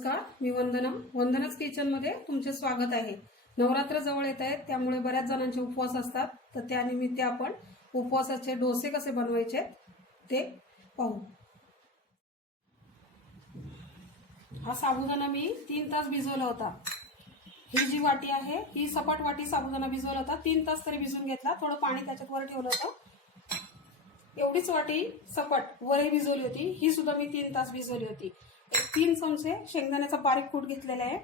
नमस्कार, मी वंदना. वंदनाच किचनमध्ये तुमचे स्वागत आहे. नवरात्र जवळ येत आहेत, त्यामुळे बऱ्याच जणांचे उपवास असतात. तर त्यानिमित्त आपण उपवासाचे डोसे कसे बनवायचे ते पाहू. हा साबुदाणा मी 3 तास भिजवला होता. ही जी वाटी आहे ही सपाट वाटी साबुदाणा भिजवला होता. 3 तास तरी भिजून घेतला. थोडं पाणी त्याच्यात वर ठेवलं होतं. एवढीच वाटी सपाट वरही भिजवली होती. ही सुद्धा मी 3 तास भिजवली होती. 3 चमचे शेंगदाण्याचा बारीक कूट घेतलेला आहे.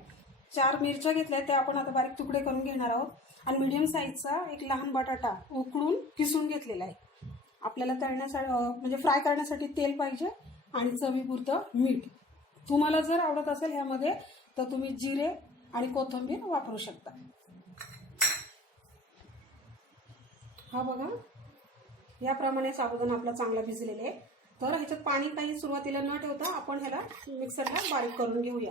4 मिरच्या घेतल्या, त्या आपण आता बारीक तुकडे करून घेणार आहोत. आणि मीडियम साईजचा एक लहान बटाटा उकडून किसून घेतलेला आहे. आपल्याला तळण्यासाठी म्हणजे फ्राय करण्यासाठी तेल पाहिजे आणि चवीपुरतं मीठ. तुम्हाला जर आवडत असेल ह्यामध्ये तर तुम्ही जिरे आणि कोथिंबीर वापरू शकता. हा बघा, याप्रमाणे साबुदाणा आपला चांगला भिजलेला आहे. तर ह्याच्यात पाणी काही सुरुवातीला न ठेवता आपण ह्याला मिक्सरला बारीक करून घेऊया.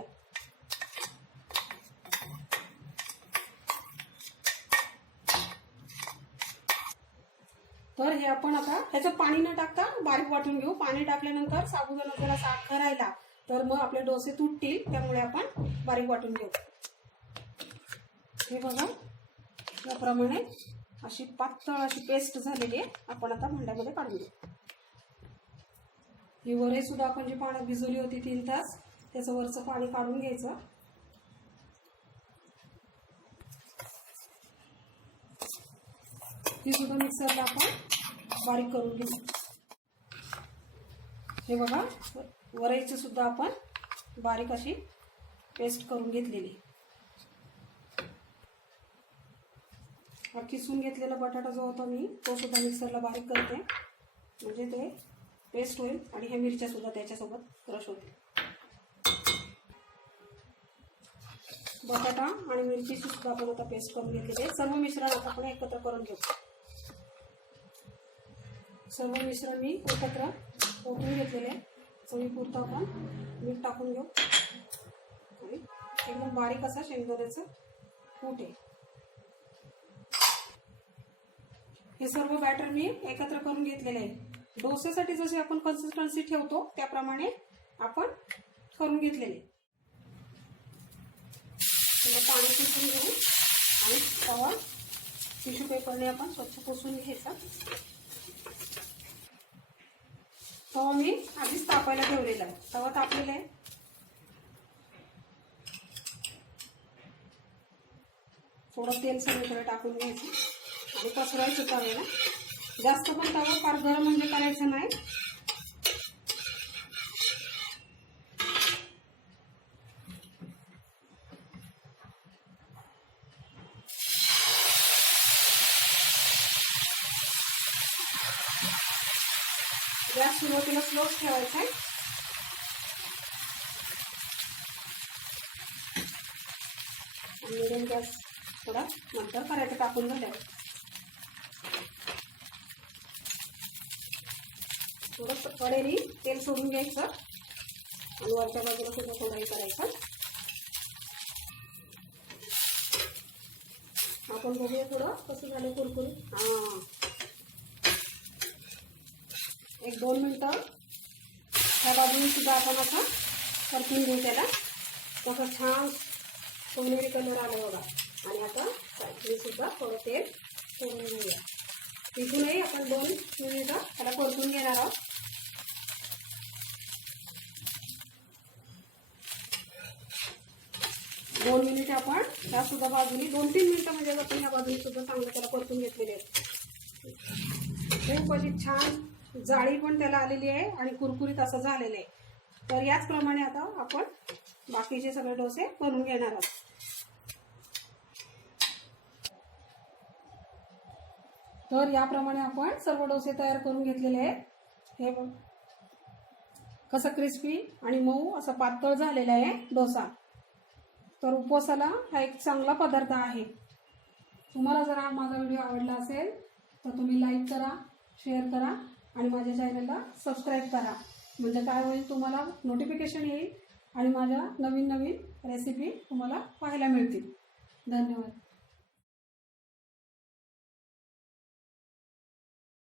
तर हे आपण आता ह्याच्यात पाणी न टाकता बारीक वाटून घेऊ. पाणी टाकल्यानंतर साबुदाणा जरा साखर राहिला तर मग आपले डोसे तुटतील, त्यामुळे आपण बारीक वाटून घेऊ. हे बघा, याप्रमाणे अशी पातळ अशी पेस्ट झालेली आहे. आपण आता भांड्यामध्ये काढून घेऊ. ही वरही सुद्धा आपण जी पाण्यात भिजवली होती 3 तास, त्याचं वरचं पाणी काढून घ्यायचं. ती सुद्धा मिक्सरला आपण बारीक करून घेऊ. हे बघा, वरईची सुद्धा आपण बारीक अशी पेस्ट करून घेतलेली. हा किसून घेतलेला बटाटा जो होता मी तो सुद्धा मिक्सरला बारीक करते, म्हणजे ते पेस्ट होईल आणि ह्या मिरच्या सुद्धा त्याच्यासोबत क्रश होतील. बटाटा आणि मिरचीची सुद्धा आपण आता पेस्ट करून घेतलेली आहे. सर्व मिश्रण आता आपण एकत्र करून घेऊ. सर्व मिश्रण मी एकत्र ओतून घेतलेले आहे. चवीपुरतं आपण मीठ टाकून घेऊ आणि एकदम बारीक असा शेंगदाण्याचं कूट आहे. हे सर्व बॅटर मी एकत्र करून घेतलेले आहे. डोसेसाठी जसे आपण कन्सिस्टन्सी ठेवतो त्याप्रमाणे आपण करून घेतलेले. पाणी पुसून घेऊ आणि तवा टिश्यू पेपरने आपण स्वच्छ पुसून घ्यायचा. तवा मी आधीच तापायला ठेवलेला आहे. तवा तापलेला आहे. थोडं तेल सगळीकडे टाकून घ्यायचं आणि पसरवायचं तव्याला. जास्त पण तवा फार गरम म्हणजे करायचं नाही. गॅस सुरुवातीला स्लोच ठेवायचा आहे. मिडियम गॅस थोडा नंतर करायचं टाकून झाल्यावर. थोडं कडेने तेल सोडून घ्यायचं आणि वरच्या बाजूला सुद्धा थोडंही करायचं. आपण बघूया थोडं कसं झालं कुरकुरीत. एक 2 मिनिटं ह्या बाजूने सुद्धा आपण आता परतून घेऊ त्याला. तसं छान सोनेरी कलर आला बघा. आणि आता साईडने सुद्धा थोडं तेल सोडून घेऊया. तिथूनही आपण 2 मिनिटं त्याला परतून घेणार आहोत. दोन मिनिट आपण ह्या सुद्धा बाजूनी 2-3 मिनिटं म्हणजे आपण ह्या बाजूने सुद्धा चांगलं त्याला परतून घेतलेले आहेत. खूप अशी छान जाळी पण त्याला आलेली आहे आणि कुरकुरीत असं झालेलं आहे. तर याचप्रमाणे आता आपण बाकीचे सगळे डोसे बनवून घेणार आहोत. तर याप्रमाणे आपण सर्व डोसे तयार करून घेतलेले आहेत. हे बघ कसं क्रिस्पी आणि मऊ असं पातळ झालेला आहे डोसा. तर उपवासाला हा एक चांगला पदार्थ आहे. तुम्हाला जर हा माझा व्हिडिओ आवडला असेल तर तुम्ही लाईक करा, शेअर करा आणि माझ्या चॅनलला सबस्क्राईब करा. म्हणजे काय होईल, तुम्हाला नोटिफिकेशन येईल आणि माझ्या नवीन नवीन रेसिपी तुम्हाला पाहायला मिळतील. धन्यवाद.